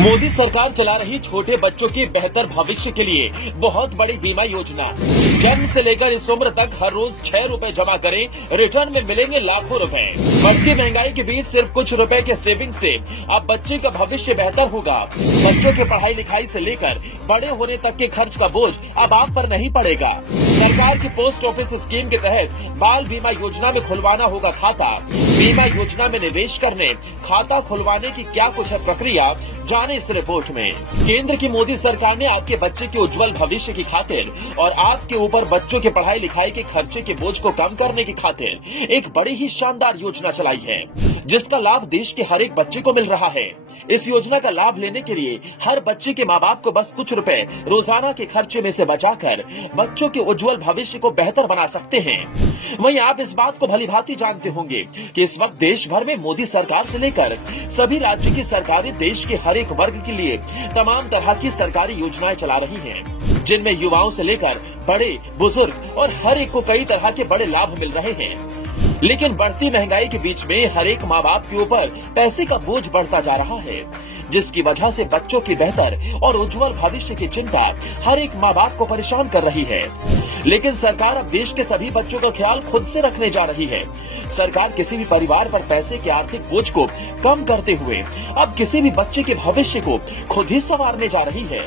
मोदी सरकार चला रही छोटे बच्चों के बेहतर भविष्य के लिए बहुत बड़ी बीमा योजना। जन्म से लेकर इस उम्र तक हर रोज 6 रुपए जमा करें, रिटर्न में मिलेंगे लाखों रुपए। बढ़ती महंगाई के बीच सिर्फ कुछ रुपए के सेविंग से अब बच्चे का भविष्य बेहतर होगा। बच्चों के पढ़ाई लिखाई से लेकर बड़े होने तक के खर्च का बोझ अब आप पर नहीं पड़ेगा। सरकार की पोस्ट ऑफिस स्कीम के तहत बाल बीमा योजना में खुलवाना होगा खाता। बीमा योजना में निवेश करने, खाता खुलवाने की क्या कुछ है प्रक्रिया, जाने इस रिपोर्ट में। केंद्र की मोदी सरकार ने आपके बच्चे के उज्जवल भविष्य की खातिर और आपके ऊपर बच्चों के पढ़ाई लिखाई के खर्चे के बोझ को कम करने की खातिर एक बड़ी ही शानदार योजना चलाई है, जिसका लाभ देश के हर एक बच्चे को मिल रहा है। इस योजना का लाभ लेने के लिए हर बच्चे के माँ बाप को बस कुछ रुपए रोजाना के खर्चे में से बचाकर बच्चों के उज्जवल भविष्य को बेहतर बना सकते हैं। वहीं आप इस बात को भलीभांति जानते होंगे कि इस वक्त देश भर में मोदी सरकार से लेकर सभी राज्य की सरकारें देश के हर एक वर्ग के लिए तमाम तरह की सरकारी योजनाएं चला रही हैं, जिनमें युवाओं से लेकर बड़े बुजुर्ग और हर एक को कई तरह के बड़े लाभ मिल रहे हैं। लेकिन बढ़ती महंगाई के बीच में हर एक माँ बाप के ऊपर पैसे का बोझ बढ़ता जा रहा है, जिसकी वजह से बच्चों की बेहतर और उज्जवल भविष्य की चिंता हर एक माँ बाप को परेशान कर रही है। लेकिन सरकार अब देश के सभी बच्चों का ख्याल खुद से रखने जा रही है। सरकार किसी भी परिवार पर पैसे के आर्थिक बोझ को कम करते हुए अब किसी भी बच्चे के भविष्य को खुद ही संवारने जा रही है,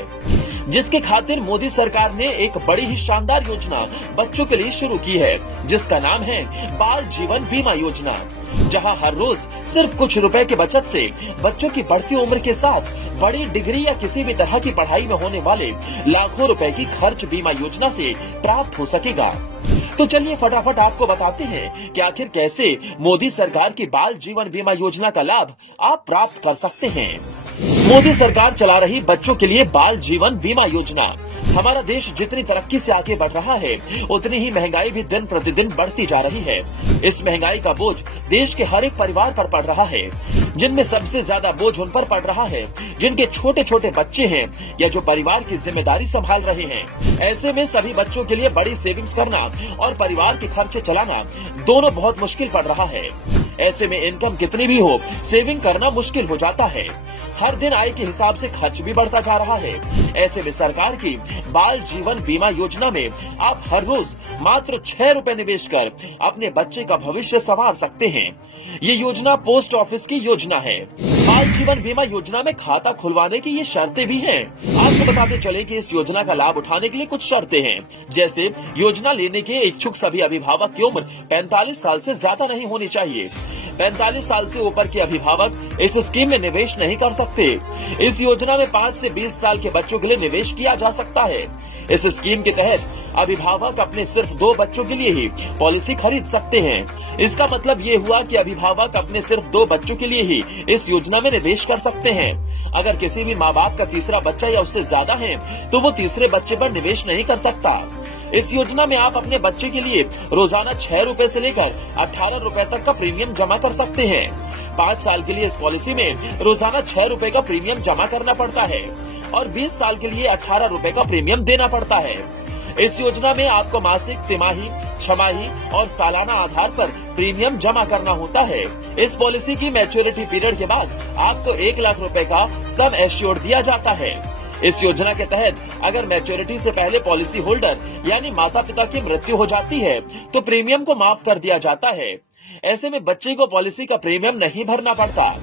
जिसके खातिर मोदी सरकार ने एक बड़ी ही शानदार योजना बच्चों के लिए शुरू की है, जिसका नाम है बाल जीवन बीमा योजना। जहां हर रोज सिर्फ कुछ रुपए की बचत से बच्चों की बढ़ती उम्र के साथ बड़ी डिग्री या किसी भी तरह की पढ़ाई में होने वाले लाखों रुपए की खर्च बीमा योजना से प्राप्त हो सकेगा। तो चलिए फटाफट आपको बताते हैं कि आखिर कैसे मोदी सरकार की बाल जीवन बीमा योजना का लाभ आप प्राप्त कर सकते हैं। मोदी सरकार चला रही बच्चों के लिए बाल जीवन बीमा योजना। हमारा देश जितनी तरक्की से आगे बढ़ रहा है, उतनी ही महंगाई भी दिन प्रतिदिन बढ़ती जा रही है। इस महंगाई का बोझ देश के हर एक परिवार पर पड़ रहा है, जिनमें सबसे ज्यादा बोझ उन पर पड़ रहा है जिनके छोटे छोटे बच्चे हैं या जो परिवार की जिम्मेदारी संभाल रहे हैं। ऐसे में सभी बच्चों के लिए बड़ी सेविंग्स करना और परिवार के खर्चे चलाना दोनों बहुत मुश्किल पड़ रहा है। ऐसे में इनकम कितनी भी हो, सेविंग करना मुश्किल हो जाता है। हर दिन आय के हिसाब से खर्च भी बढ़ता जा रहा है। ऐसे में सरकार की बाल जीवन बीमा योजना में आप हर रोज मात्र 6 रुपए निवेश कर अपने बच्चे का भविष्य संवार सकते हैं। ये योजना पोस्ट ऑफिस की योजना है। बाल जीवन बीमा योजना में खाता खुलवाने की ये शर्तें भी हैं। आपको बताते चले कि इस योजना का लाभ उठाने के लिए कुछ शर्तें हैं, जैसे योजना लेने के इच्छुक सभी अभिभावक की उम्र 45 साल से ज्यादा नहीं होनी चाहिए। 45 साल से ऊपर के अभिभावक इस स्कीम में निवेश नहीं कर सकते। इस योजना में 5 से 20 साल के बच्चों के लिए निवेश किया जा सकता है। इस स्कीम के तहत अभिभावक अपने सिर्फ 2 बच्चों के लिए ही पॉलिसी खरीद सकते हैं। इसका मतलब ये हुआ कि अभिभावक अपने सिर्फ 2 बच्चों के लिए ही इस योजना में निवेश कर सकते हैं। अगर किसी भी माँ बाप का तीसरा बच्चा या उससे ज्यादा है, तो वो तीसरे बच्चे पर निवेश नहीं कर सकता। इस योजना में आप अपने बच्चे के लिए रोजाना 6 रुपए से लेकर 18 रुपए तक का प्रीमियम जमा कर सकते हैं। 5 साल के लिए इस पॉलिसी में रोजाना 6 रुपए का प्रीमियम जमा करना पड़ता है और 20 साल के लिए 18 रुपए का प्रीमियम देना पड़ता है। इस योजना में आपको मासिक, तिमाही, छमाही और सालाना आधार पर प्रीमियम जमा करना होता है। इस पॉलिसी की मैच्योरिटी पीरियड के बाद आपको 1 लाख रुपए का सम एश्योर्ड दिया जाता है। इस योजना के तहत अगर मैच्योरिटी से पहले पॉलिसी होल्डर यानी माता पिता की मृत्यु हो जाती है, तो प्रीमियम को माफ कर दिया जाता है। ऐसे में बच्चे को पॉलिसी का प्रीमियम नहीं भरना पड़ता।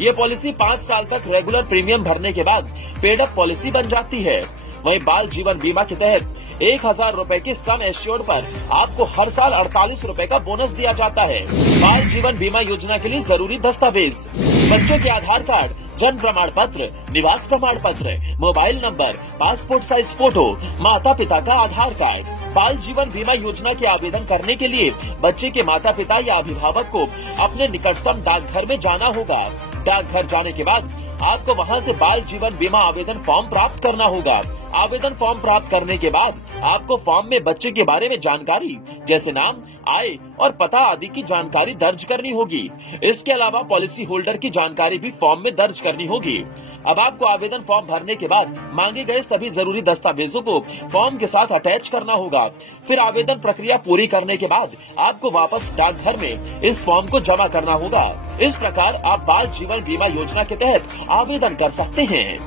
ये पॉलिसी 5 साल तक रेगुलर प्रीमियम भरने के बाद पेड अप पॉलिसी बन जाती है। वहीं बाल जीवन बीमा के तहत 1000 रुपए के सम एश्योर्ड पर आपको हर साल 48 रुपए का बोनस दिया जाता है। बाल जीवन बीमा योजना के लिए जरूरी दस्तावेज: बच्चों के आधार कार्ड, जन्म प्रमाण पत्र, निवास प्रमाण पत्र, mobile number, passport size photo, माता पिता का आधार कार्ड। बाल जीवन बीमा योजना के आवेदन करने के लिए बच्चे के माता पिता या अभिभावक को अपने निकटतम डाकघर में जाना होगा। डाकघर जाने के बाद आपको वहां से बाल जीवन बीमा आवेदन फॉर्म प्राप्त करना होगा। आवेदन फॉर्म प्राप्त करने के बाद आपको फॉर्म में बच्चे के बारे में जानकारी जैसे नाम, आय और पता आदि की जानकारी दर्ज करनी होगी। इसके अलावा पॉलिसी होल्डर की जानकारी भी फॉर्म में दर्ज करनी होगी। अब आपको आवेदन फॉर्म भरने के बाद मांगे गए सभी जरूरी दस्तावेजों को फॉर्म के साथ अटैच करना होगा। फिर आवेदन प्रक्रिया पूरी करने के बाद आपको वापस डाकघर में इस फॉर्म को जमा करना होगा। इस प्रकार आप बाल जीवन बीमा योजना के तहत आवेदन कर सकते हैं।